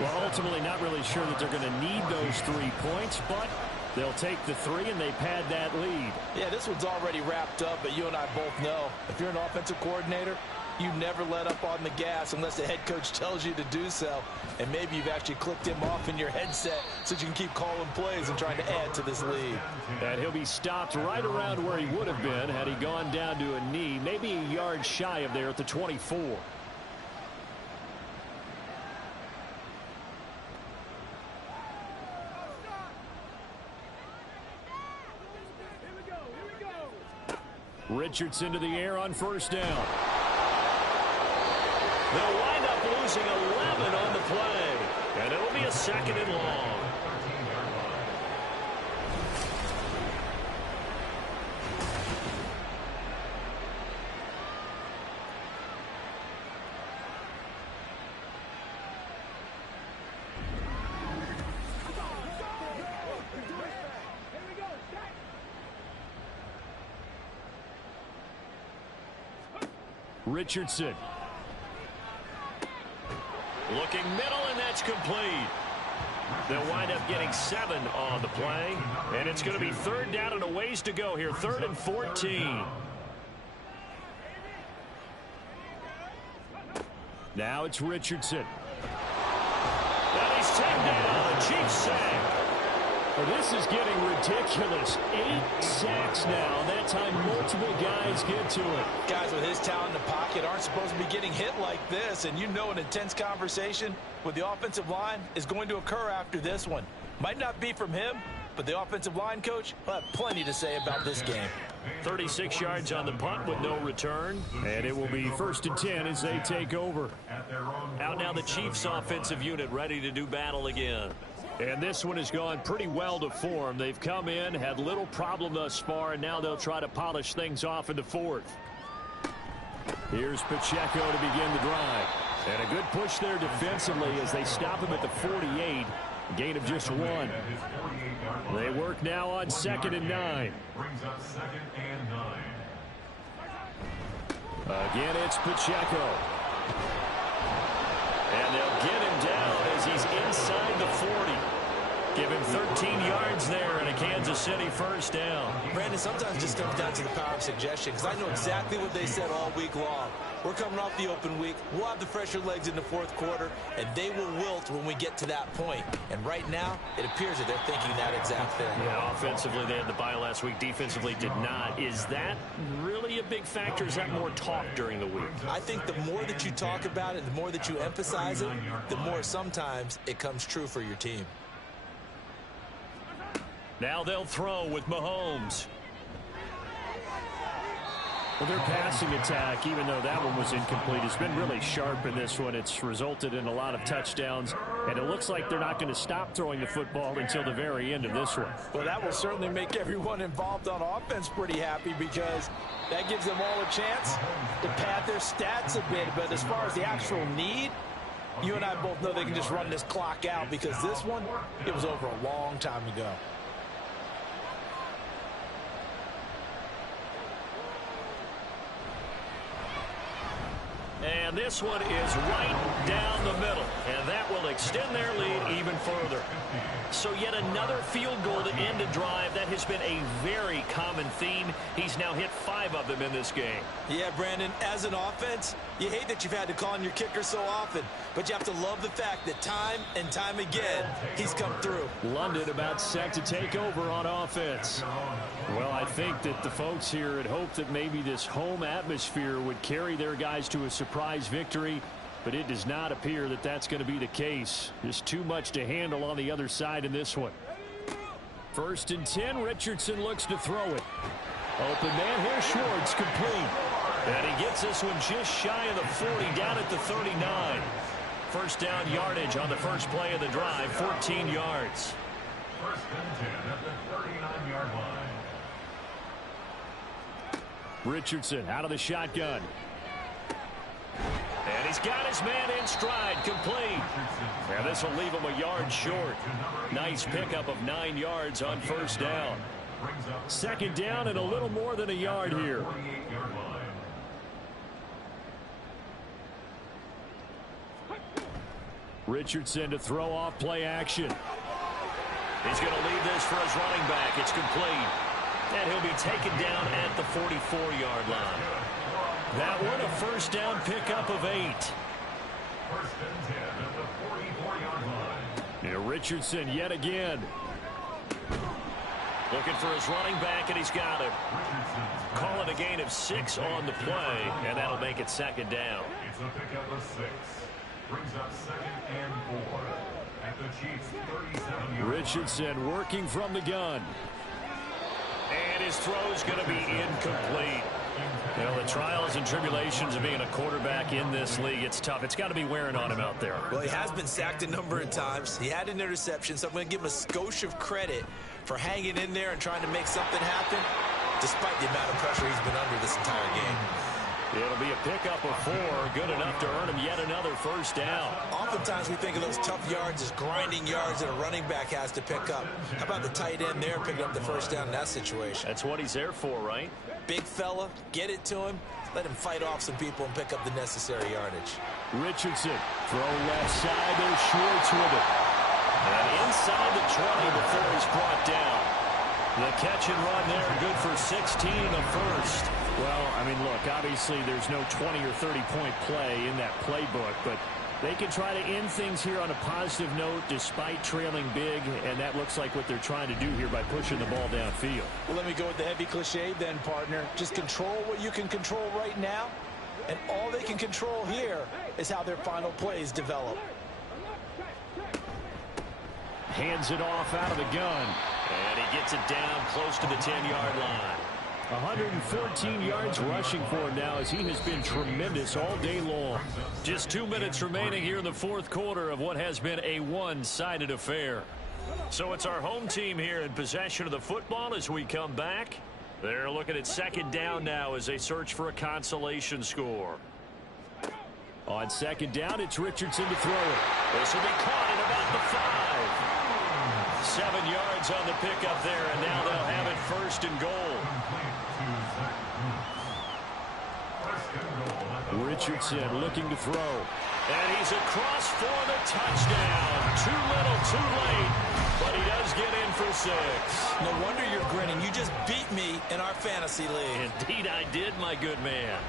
Well, ultimately not really sure that they're going to need those 3 points, but they'll take the 3 and they pad that lead. Yeah, this one's already wrapped up, but you and I both know if you're an offensive coordinator, you never let up on the gas unless the head coach tells you to do so. And maybe you've actually clicked him off in your headset so you can keep calling plays and trying to add to this lead. And he'll be stopped right around where he would have been had he gone down to a knee, maybe a yard shy of there at the 24. Richardson to the air on first down. They'll wind up losing 11 on the play, and it'll be a second and long. Richardson. Looking middle, and that's complete. They'll wind up getting 7 on the play, and it's going to be third down and a ways to go here. 3rd and 14. Now it's Richardson. And he's taken down. The Chiefs sack. Well, this is getting ridiculous. 8 sacks now. That time multiple guys get to it. Guys with his talent in the pocket aren't supposed to be getting hit like this, and you know an intense conversation with the offensive line is going to occur after this one. Might not be from him, but the offensive line coach will have plenty to say about this game. 36 yards on the punt with no return, and it will be 1st and 10 as they take over. Out now the Chiefs offensive unit ready to do battle again. And this one has gone pretty well to form. They've come in, had little problem thus far, and now they'll try to polish things off in the 4th. Here's Pacheco to begin the drive. And a good push there defensively as they stop him at the 48. Gain of just 1. They work now on 2nd and 9. Again, it's Pacheco. And they'll get him down as he's inside the 40. Give him 13 yards there and a Kansas City first down. Brandon, sometimes it just comes down to the power of suggestion, because I know exactly what they said all week long. We're coming off the open week. We'll have the fresher legs in the 4th quarter, and they will wilt when we get to that point. And right now, it appears that they're thinking that exact thing. Yeah, offensively, they had the bye last week. Defensively, did not. Is that really a big factor? Is that more talk during the week? I think the more that you talk about it, the more that you emphasize it, the more sometimes it comes true for your team. Now they'll throw with Mahomes. Well, their passing attack, even though that one was incomplete, has been really sharp in this one. It's resulted in a lot of touchdowns, and it looks like they're not going to stop throwing the football until the very end of this one. Well, that will certainly make everyone involved on offense pretty happy, because that gives them all a chance to pad their stats a bit. But as far as the actual need, you and I both know they can just run this clock out, because this one, it was over a long time ago. And this one is right down the middle, and that will extend their lead even further. So yet another field goal to end a drive. That has been a very common theme. He's now hit 5 of them in this game. Yeah, Brandon, as an offense, you hate that you've had to call on your kicker so often, but you have to love the fact that time and time again, he's come through. London about set to take over on offense. Well, I think that the folks here had hoped that maybe this home atmosphere would carry their guys to a surprise victory, but it does not appear that that's going to be the case. There's too much to handle on the other side in this one. 1st and 10, Richardson looks to throw it. Open man here, Schwartz, complete. And he gets this one just shy of the 40, down at the 39. First down yardage on the first play of the drive, 14 yards. 1st and 10 at the 39-yard line. Richardson out of the shotgun. And he's got his man in stride, complete. And this will leave him a yard short. Nice pickup of 9 yards on first down. 2nd down and a little more than a yard here. Richardson to throw off play action. He's going to leave this for his running back. It's complete. And he'll be taken down at the 44-yard line. That one a first down pickup of 8. First and 10 at the 44-yard line. And Richardson yet again. Looking for his running back, and he's got him. Call it a gain of 6 on the play, and that'll make it second down. It's a pickup of 6. Brings up 2nd and 4 at the Chiefs' 37-yard line. Richardson working from the gun. And his throw's going to be incomplete. You know, the trials and tribulations of being a quarterback in this league, it's tough. It's got to be wearing on him out there. Well, he has been sacked a number of times. He had an interception, so I'm going to give him a skosh of credit for hanging in there and trying to make something happen, despite the amount of pressure he's been under this entire game. It'll be a pickup of 4, good enough to earn him yet another first down. Oftentimes we think of those tough yards as grinding yards that a running back has to pick up. How about the tight end there picking up the first down in that situation? That's what he's there for, right? Big fella, get it to him, let him fight off some people and pick up the necessary yardage. Richardson, throw left side, there's Schwartz with it. And inside the 20 before he's brought down. The catch and run there, good for 16 and a first. Well, I mean, look, obviously there's no 20 or 30-point play in that playbook, but they can try to end things here on a positive note despite trailing big, and that looks like what they're trying to do here by pushing the ball downfield. Well, let me go with the heavy cliche then, partner. Just control what you can control right now, and all they can control here is how their final plays develop. Hands it off out of the gun, and he gets it down close to the 10-yard line. 114 yards rushing for him now as he has been tremendous all day long. Just 2 minutes remaining here in the fourth quarter of what has been a one-sided affair. So it's our home team here in possession of the football as we come back. They're looking at second down now as they search for a consolation score. On second down, it's Richardson to throw it. This will be caught at about the 5. 7 yards on the pickup there, and now they'll have it first and goal. Richardson looking to throw. And he's across for the touchdown. Too little, too late. But he does get in for 6. No wonder you're grinning. You just beat me in our fantasy league. Indeed I did, my good man.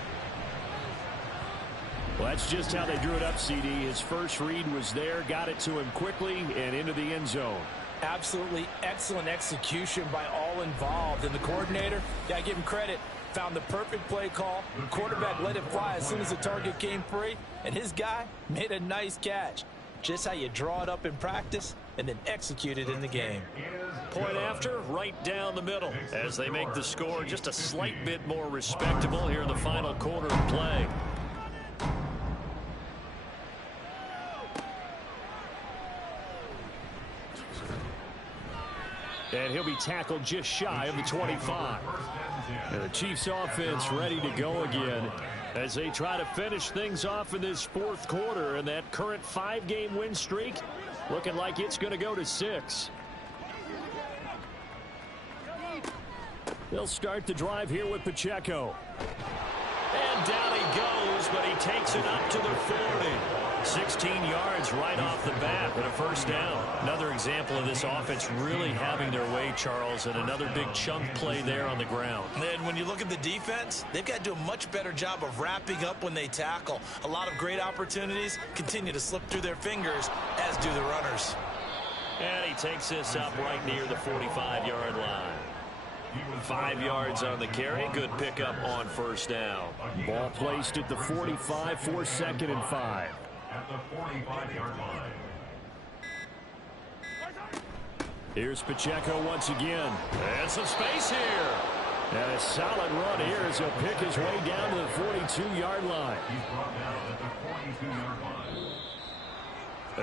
Well, that's just how they drew it up, CD. His first read was there, got it to him quickly, and into the end zone. Absolutely excellent execution by all involved. And the coordinator, got to give him credit, found the perfect play call. The quarterback let it fly as soon as the target came free, and his guy made a nice catch. Just how you draw it up in practice and then execute it in the game. Point after, right down the middle, as they make the score just a slight bit more respectable here in the final quarter of play. And he'll be tackled just shy of the 25. And the Chiefs offense ready to go again as they try to finish things off in this fourth quarter. And that current 5-game win streak looking like it's going to go to 6. They'll start the drive here with Pacheco. And down he goes, but he takes it up to the 40. 16 yards right off the bat with a first down. Another example of this offense really having their way, Charles, and another big chunk play there on the ground. And when you look at the defense, they've got to do a much better job of wrapping up when they tackle. A lot of great opportunities continue to slip through their fingers, as do the runners. And he takes this up right near the 45-yard line. 5 yards on the carry. Good pickup on first down. Ball placed at the 45 for 2nd and 5. At the 45-yard line. Here's Pacheco once again. And some space here. And a solid run here as he'll pick his way down to the 42-yard line. He's brought down at the 42-yard line.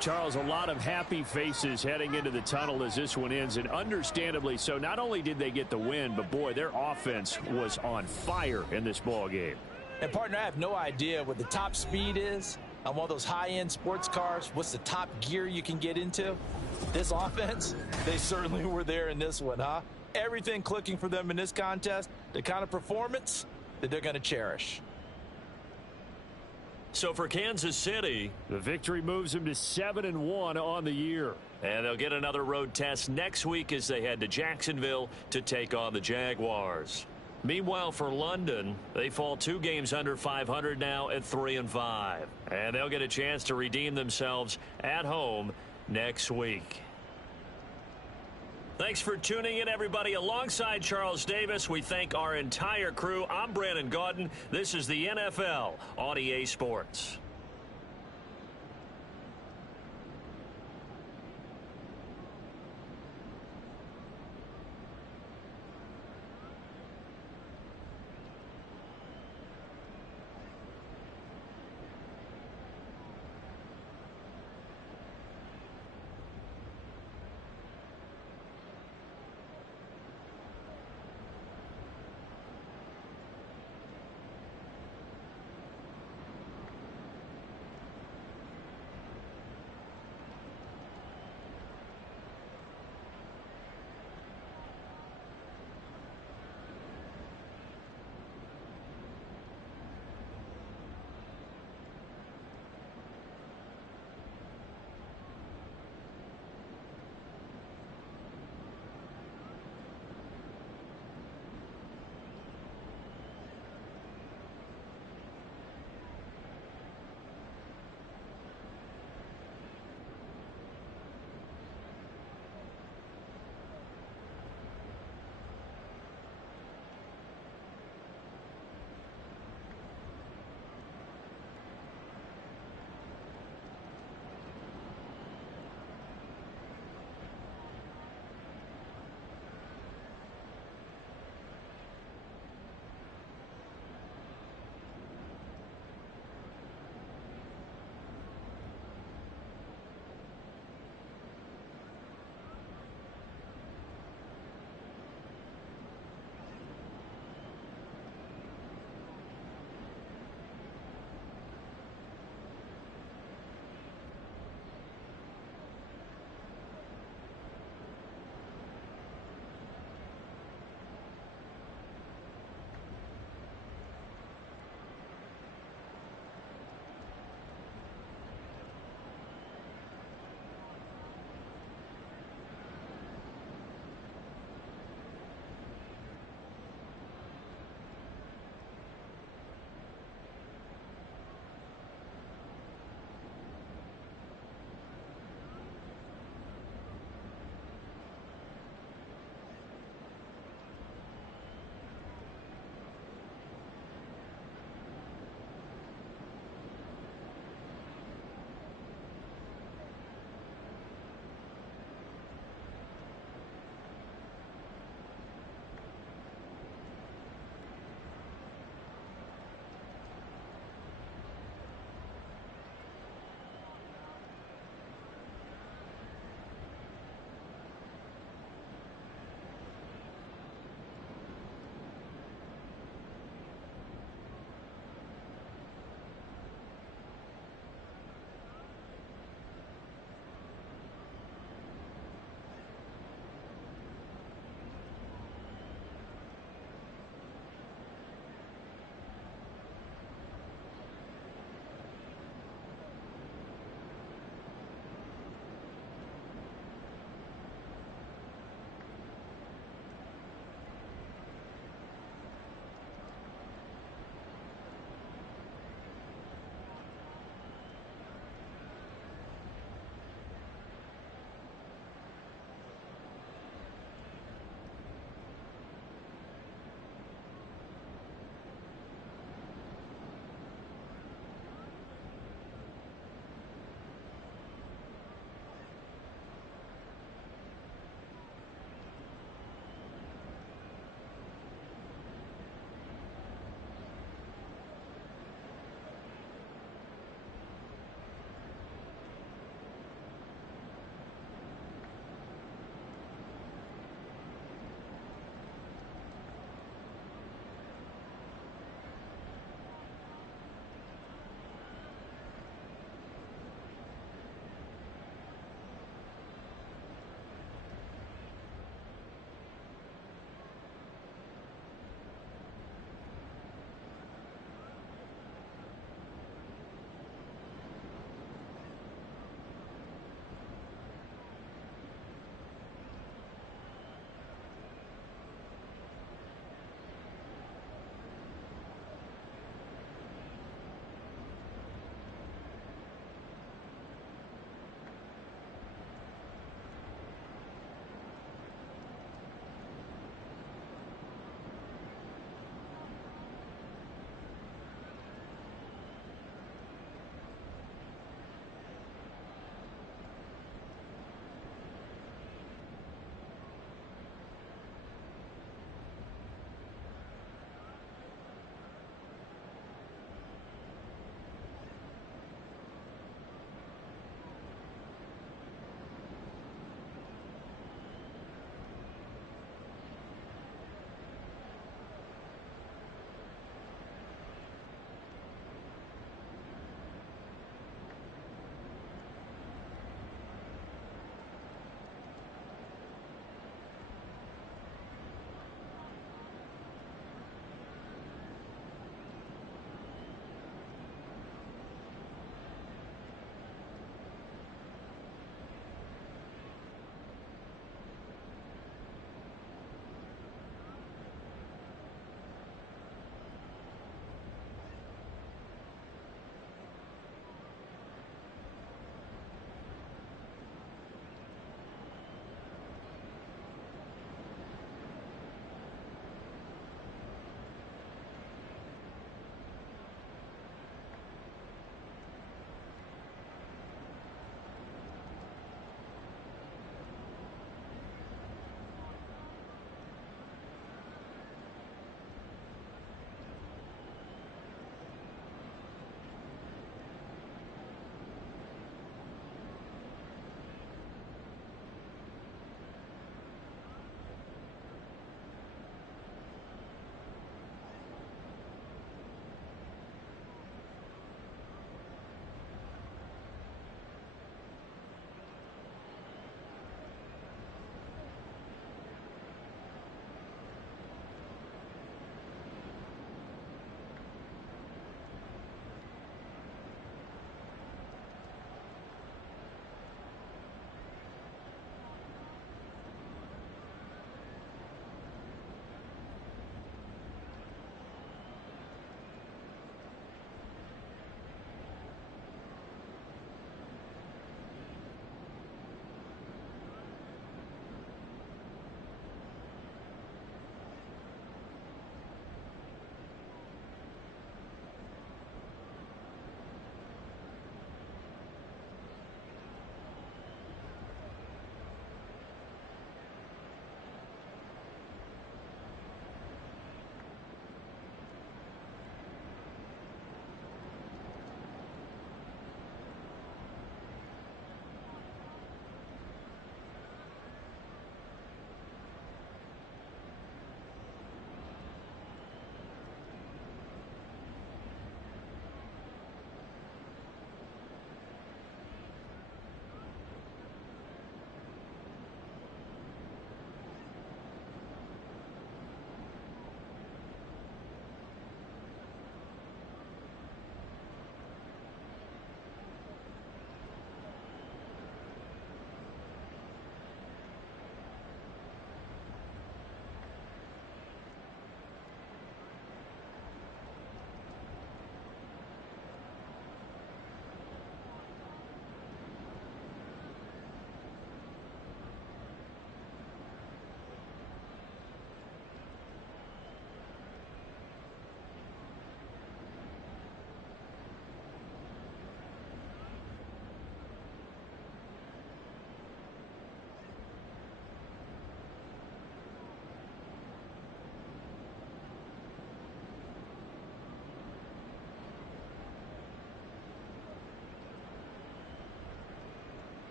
Charles, a lot of happy faces heading into the tunnel as this one ends, and understandably so. Not only did they get the win, but boy, their offense was on fire in this ball game. And partner, I have no idea what the top speed is on one of those high-end sports cars. What's the top gear you can get into? This offense, they certainly were there in this one, huh? Everything clicking for them in this contest, the kind of performance that they're going to cherish. So for Kansas City, the victory moves them to 7-1 on the year. And they'll get another road test next week as they head to Jacksonville to take on the Jaguars. Meanwhile, for London, they fall 2 games under 500 now at 3-5. And they'll get a chance to redeem themselves at home next week. Thanks for tuning in, everybody. Alongside Charles Davis, we thank our entire crew. I'm Brandon Gaudin. This is the NFL on EA Sports.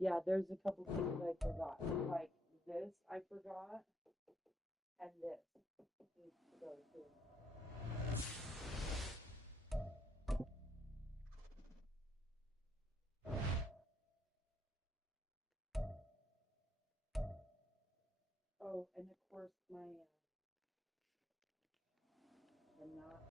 Yeah, there's a couple things I forgot. Like this, I forgot, and this needs to go too. Oh, and of course my the knot